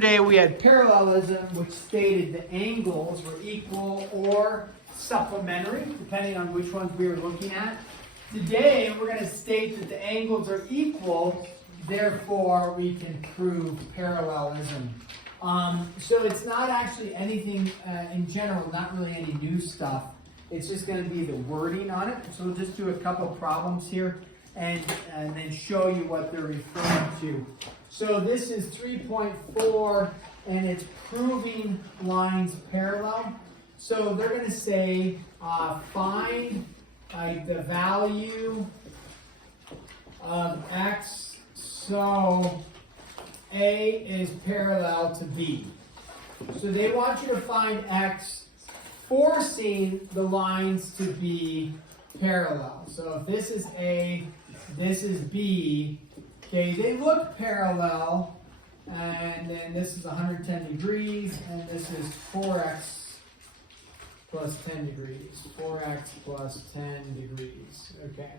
Today we had parallelism, which stated the angles were equal or supplementary, depending on which ones we were looking at. Today we're going to state that the angles are equal, therefore we can prove parallelism. So it's not actually anything in general, not really any new stuff. It's just going to be the wording on it. So we'll just do a couple problems here and then show you what they're referring to. So this is 3.4 and it's proving lines parallel. So they're going to say find the value of x so A is parallel to B. So they want you to find x forcing the lines to be parallel. So if this is A, this is B, okay, they look parallel, and then this is 110 degrees, and this is 4x plus 10 degrees. 4x plus 10 degrees, okay.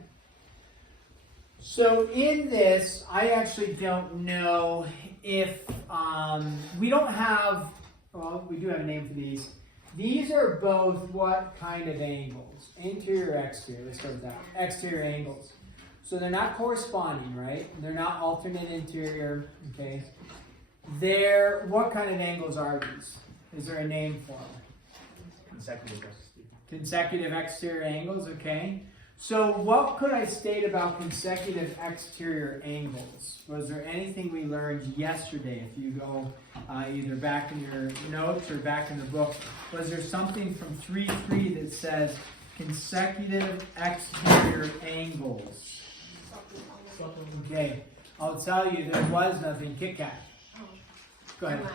So in this, I actually don't know if, we don't have, well, we do have a name for these. These are both what kind of angles? Interior, exterior. Let's start with that. Exterior angles. So they're not corresponding, right? They're not alternate interior, okay? They're, what kind of angles are these? Is there a name for them? Consecutive exterior angles, okay. So what could I state about consecutive exterior angles? Was there anything we learned yesterday? If you go either back in your notes or back in the book, was there something from 3.3 that says consecutive exterior angles? Okay, I'll tell you there was nothing. Kit Kat. Go ahead.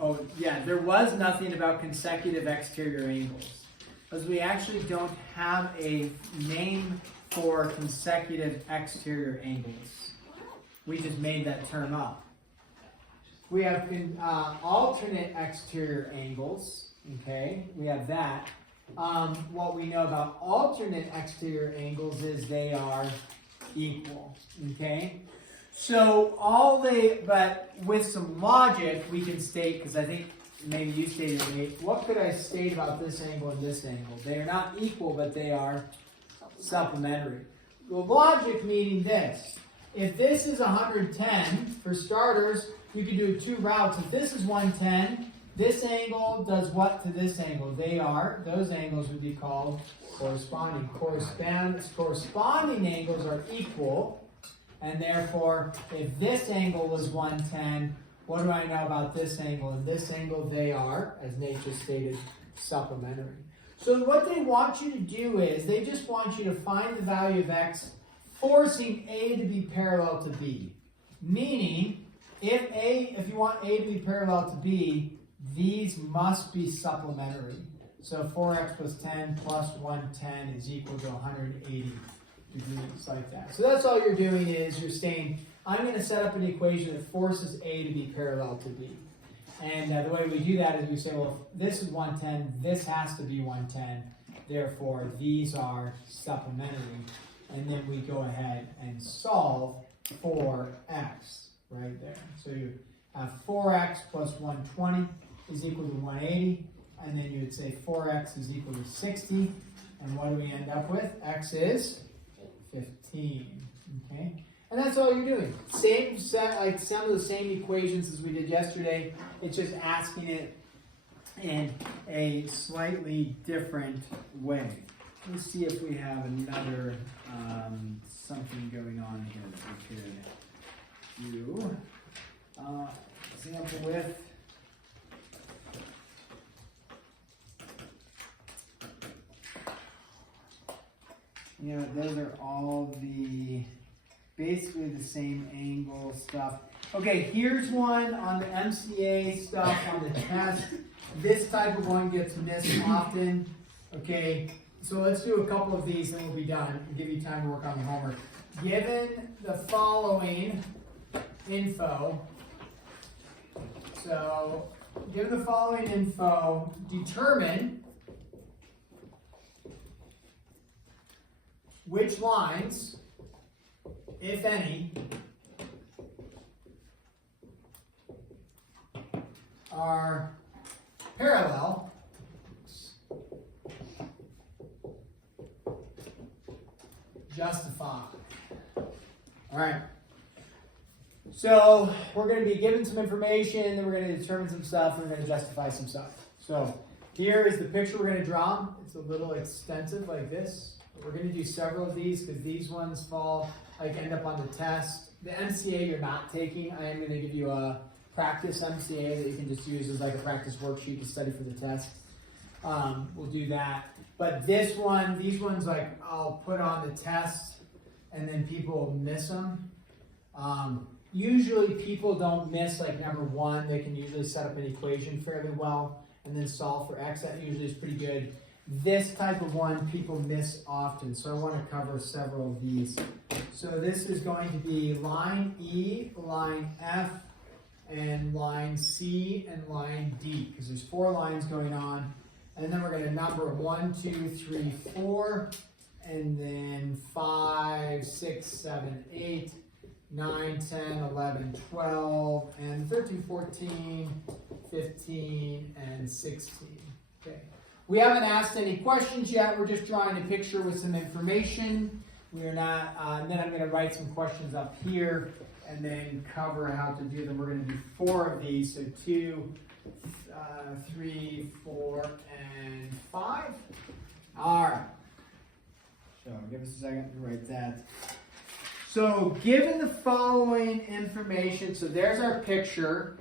Oh, yeah, there was nothing about consecutive exterior angles. Because we actually don't have a name for consecutive exterior angles. We just made that term up. We have alternate exterior angles. Okay, we have that. What we know about alternate exterior angles is they are equal. Okay, so but with some logic, we can state, because I think maybe you stated it, what could I state about this angle and this angle? They are not equal, but they are supplementary. The logic meaning this. If this is 110, for starters, you could do two routes. If this is 110, this angle does what to this angle? Those angles would be called corresponding. Corresponding angles are equal, and therefore, if this angle was 110, what do I know about this angle and this angle? They are, as Nate just stated, supplementary. So what they want you to do is, they just want you to find the value of x, forcing A to be parallel to B. Meaning, if you want A to be parallel to B, these must be supplementary. So 4x plus 10 plus 110 is equal to 180 degrees, like that. So that's all you're doing is you're saying, I'm going to set up an equation that forces A to be parallel to B. And the way we do that is we say, well, if this is 110, this has to be 110. Therefore, these are supplementary. And then we go ahead and solve for x right there. So you have 4x plus 120 is equal to 180. And then you would say 4x is equal to 60. And what do we end up with? X is 15. Okay? And that's all you're doing. Same set, like some of the same equations as we did yesterday. It's just asking it in a slightly different way. Let's see if we have another something going on here that we could do. Example with. You know, those are all basically the same angle stuff. Okay, here's one on the MCA stuff on the test. This type of one gets missed often. Okay, so let's do a couple of these and we'll be done and give you time to work on the homework. Given the following info, determine which lines, if any, are parallel, justify. All right. So we're going to be given some information, then we're going to determine some stuff, and we're going to justify some stuff. So here is the picture we're going to draw. It's a little extensive like this. We're going to do several of these because these ones end up on the test. The MCA you're not taking. I am going to give you a practice MCA that you can just use as like a practice worksheet to study for the test. We'll do that. But these ones like I'll put on the test and then people miss them. Usually people don't miss like number 1. They can usually set up an equation fairly well and then solve for x. That usually is pretty good. This type of one people miss often, so I want to cover several of these. So this is going to be line E, line F, and line C, and line D, because there's 4 lines going on. And then we're going to number 1, 2, 3, 4, and then 5, 6, 7, 8, 9, 10, 11, 12, and 13, 14, 15, and 16. Okay. We haven't asked any questions yet. We're just drawing a picture with some information. We are not, and then I'm going to write some questions up here and then cover how to do them. We're going to do 4 of these, so 2, 3, 4, and 5. All right. So give us a second to write that. So given the following information, so there's our picture.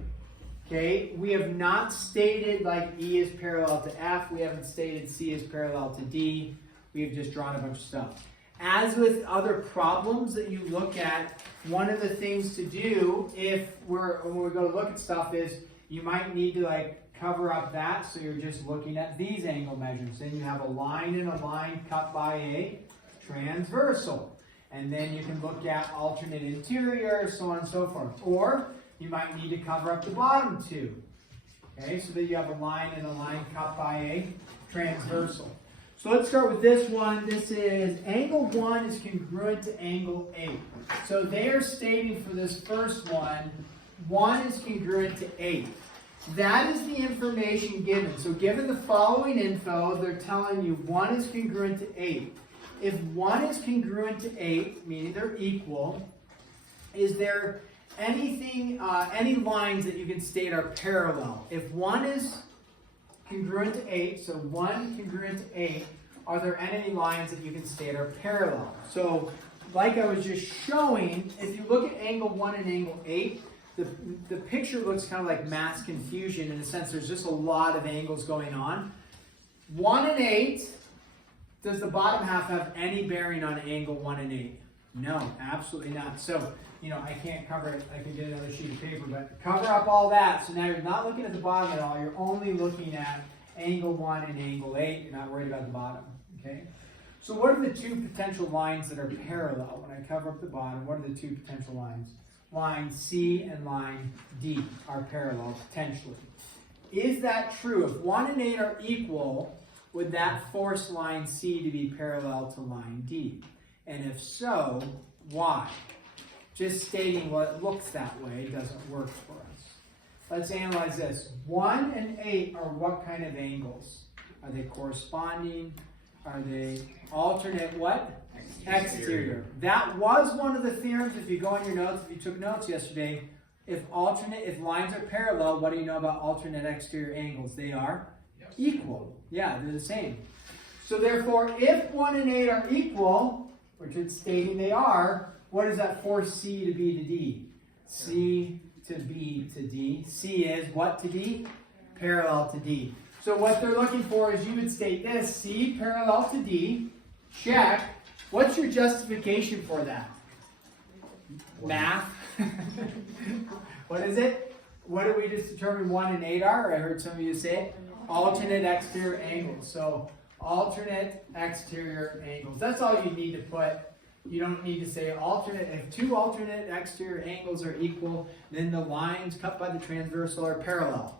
Okay, we have not stated like E is parallel to F. We haven't stated C is parallel to D. We have just drawn a bunch of stuff. As with other problems that you look at, one of the things to do when we go to look at stuff is you might need to like cover up that, so you're just looking at these angle measures. Then you have a line and a line cut by a transversal. And then you can look at alternate interior, so on and so forth. Or you might need to cover up the bottom 2. Okay, so that you have a line and a line cut by a transversal. So let's start with this one. This is angle 1 is congruent to angle 8. So they are stating for this first one, 1 is congruent to 8. That is the information given. So given the following info, they're telling you 1 is congruent to 8. If 1 is congruent to 8, meaning they're equal, is there anything, any lines that you can state are parallel? If 1 is congruent to 8, so 1 congruent to 8, are there any lines that you can state are parallel? So, like I was just showing, if you look at angle 1 and angle 8, the picture looks kind of like mass confusion in the sense there's just a lot of angles going on. 1 and 8, does the bottom half have any bearing on angle 1 and 8? No, absolutely not. So, I can't cover it. I can get another sheet of paper, but cover up all that. So now you're not looking at the bottom at all. You're only looking at angle 1 and angle 8. You're not worried about the bottom, okay? So what are the 2 potential lines that are parallel? When I cover up the bottom, what are the 2 potential lines? Line C and line D are parallel, potentially. Is that true? If 1 and 8 are equal, would that force line C to be parallel to line D? And if so, why? Just stating what it looks that way doesn't work for us. Let's analyze this. 1 and 8 are what kind of angles? Are they corresponding? Are they alternate what? Exterior. That was one of the theorems. If you go in your notes, if you took notes yesterday, if lines are parallel, what do you know about alternate exterior angles? They are equal. Yeah, they're the same. So therefore, if 1 and 8 are equal, which it's stating they are, what does that force C to B to D? C to B to D. C is what to D? Parallel to D. So what they're looking for is you would state this, C parallel to D, check. What's your justification for that? Math. What is it? What did we just determine 1 and 8 are? I heard some of you say it. Alternate exterior angles. So alternate exterior angles. That's all you need to put. You don't need to say alternate. If 2 alternate exterior angles are equal, then the lines cut by the transversal are parallel.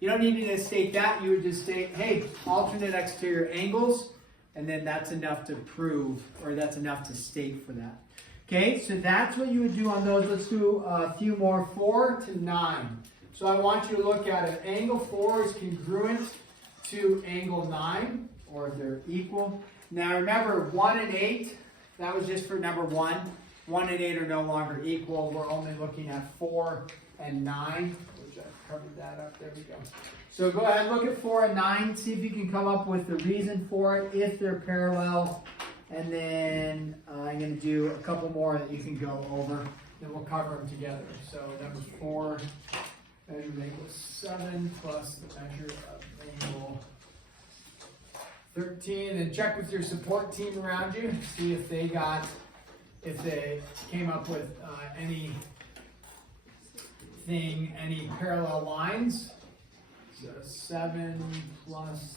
You don't need to state that. You would just state, hey, alternate exterior angles, and then that's enough to prove, or that's enough to state for that. Okay, so that's what you would do on those. Let's do a few more. 4 to 9. So I want you to look at it. Angle 4 is congruent to angle 9, or they're equal. Now remember, 1 and 8, that was just for number 1. 1 and 8 are no longer equal. We're only looking at 4 and 9, which I've covered that up. There we go. So go ahead and look at 4 and 9. See if you can come up with the reason for it, if they're parallel. And then I'm going to do a couple more that you can go over. Then we'll cover them together. So number 4, measure of angle 7 plus the measure of angle 13. And check with your support team around you. See if they came up with any parallel lines. So 7 plus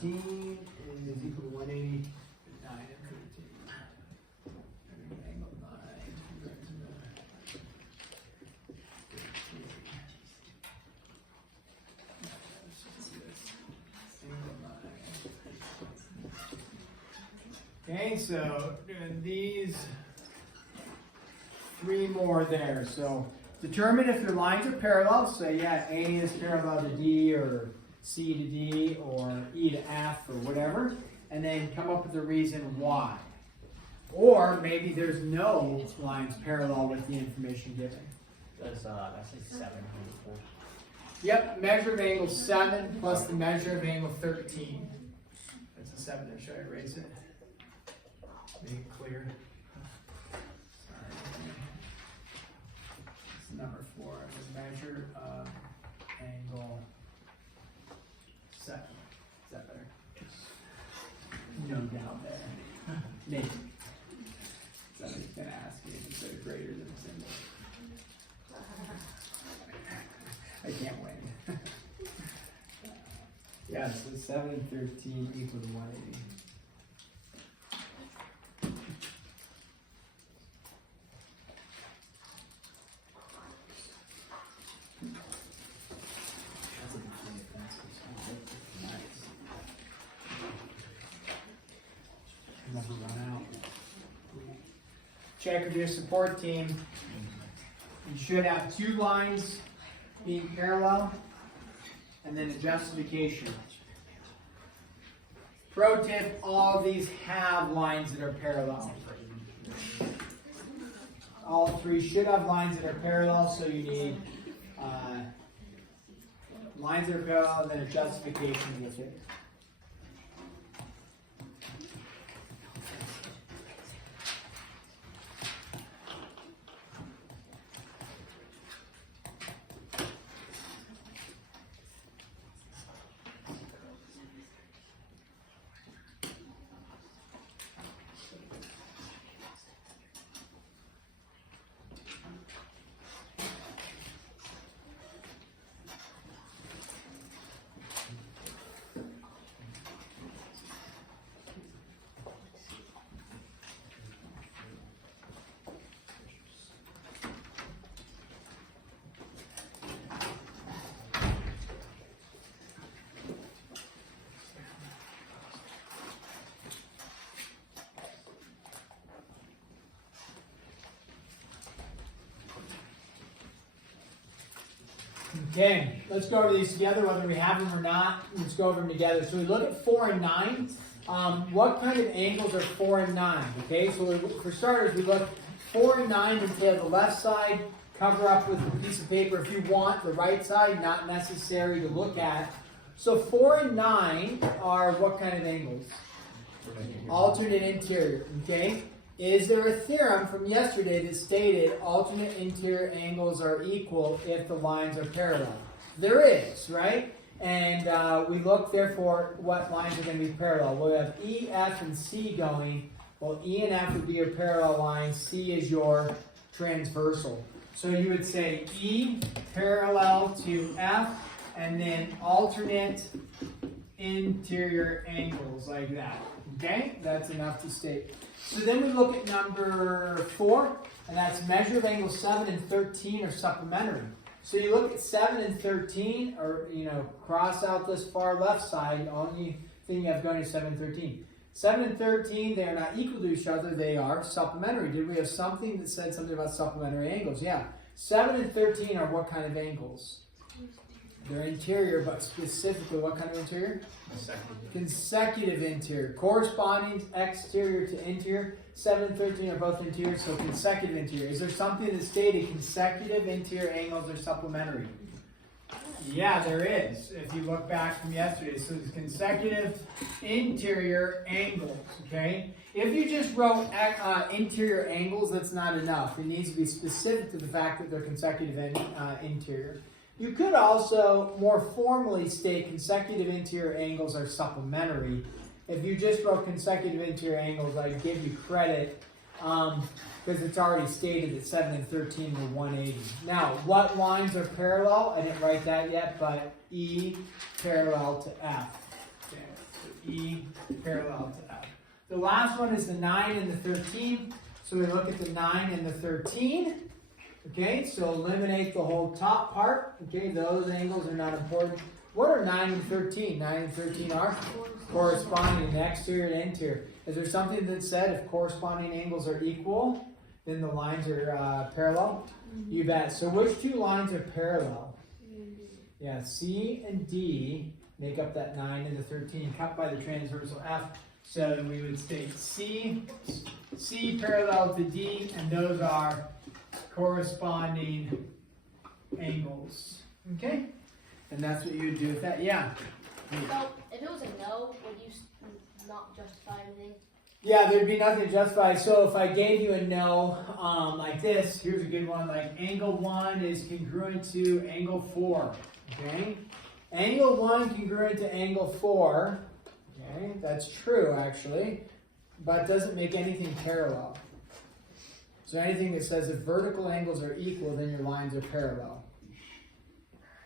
13 is equal to 180. 9 and 13. Angle 9. Okay, so doing these 3 more there. So determine if your lines are parallel. So yeah, A is parallel to D, or C to D, or E to F, or whatever. And then come up with a reason why. Or maybe there's no lines parallel with the information given. That's 7. Yep, measure of angle 7 plus the measure of angle 13. That's a 7 there. Should I erase it? Make it clear. Sorry. It's number 4. The measure of angle 7. Is that better? No doubt there. Maybe. Somebody's going to ask me if it's greater than a symbol. I can't win. Yeah, so 7 and 13 equal to 180. Never run out. Check with your support team. You should have 2 lines being parallel, and then a justification. Pro tip, all of these have lines that are parallel. All 3 should have lines that are parallel, so you need lines that are parallel and then a justification with it. Okay, let's go over these together, whether we have them or not. Let's go over them together. So we look at 4 and 9. What kind of angles are 4 and 9? Okay, so for starters, we look 4 and 9 and say the left side, cover up with a piece of paper if you want. The right side, not necessary to look at. So 4 and 9 are what kind of angles? Alternate interior, okay? Is there a theorem from yesterday that stated alternate interior angles are equal if the lines are parallel? There is, right? And we look, therefore, what lines are going to be parallel. We'll have E, F, and C going. Well, E and F would be your parallel lines. C is your transversal. So you would say E parallel to F, and then alternate interior angles like that. Okay? That's enough to state. So then we look at number 4, and that's measure of angle 7 and 13 are supplementary. So you look at 7 and 13, or, cross out this far left side, the only thing you have going is 7 and 13. 7 and 13, they are not equal to each other, they are supplementary. Did we have something that said something about supplementary angles? Yeah. 7 and 13 are what kind of angles? They're interior, but specifically what kind of interior? Consecutive. Consecutive interior. Corresponding exterior to interior. 7 and 13 are both interior, so consecutive interior. Is there something that stated consecutive interior angles are supplementary? Yeah, there is. If you look back from yesterday, so it's consecutive interior angles, okay? If you just wrote interior angles, that's not enough. It needs to be specific to the fact that they're consecutive interior. You could also more formally state consecutive interior angles are supplementary. If you just wrote consecutive interior angles, I'd give you credit because it's already stated that 7 and 13 were 180. Now, what lines are parallel? I didn't write that yet, but E parallel to F. Okay, so E parallel to F. The last one is the 9 and the 13. So we look at the 9 and the 13. Okay, so eliminate the whole top part. Okay, those angles are not important. What are 9 and 13? 9 and 13 are corresponding exterior and interior. Is there something that said if corresponding angles are equal, then the lines are parallel? You bet. So which two lines are parallel? Yeah, C and D make up that 9 and the 13, cut by the transversal F. So we would state C parallel to D, and those are corresponding angles. Okay? And that's what you would do with that. Yeah. So, if it was a no, would you not justify anything? Yeah, there'd be nothing to justify. So if I gave you a no, like this, here's a good one. Like angle 1 is congruent to angle 4. Okay? Angle 1 congruent to angle 4. Okay? That's true, actually. But doesn't make anything parallel. So anything that says if vertical angles are equal, then your lines are parallel.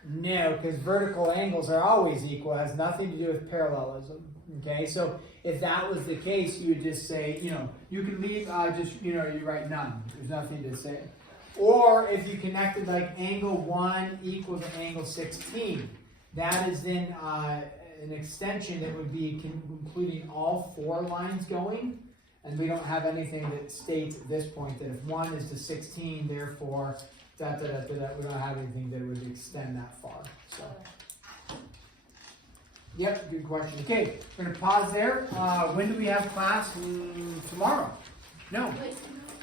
No, because vertical angles are always equal. It has nothing to do with parallelism. Okay, so if that was the case, you would just say, you can leave, you write none. There's nothing to say. Or if you connected like angle 1 equal to angle 16, that is then an extension that would be including all 4 lines going. And we don't have anything that states at this point that if 1 is to 16, therefore, we don't have anything that would extend that far. So, yep, good question. Okay, we're going to pause there. When do we have class? Tomorrow. No.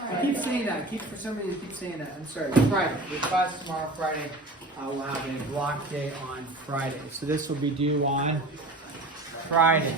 I keep saying that. For some reason, I keep saying that. I'm sorry. Friday. We have class tomorrow, Friday. We'll have a block day on Friday. So this will be due on Friday.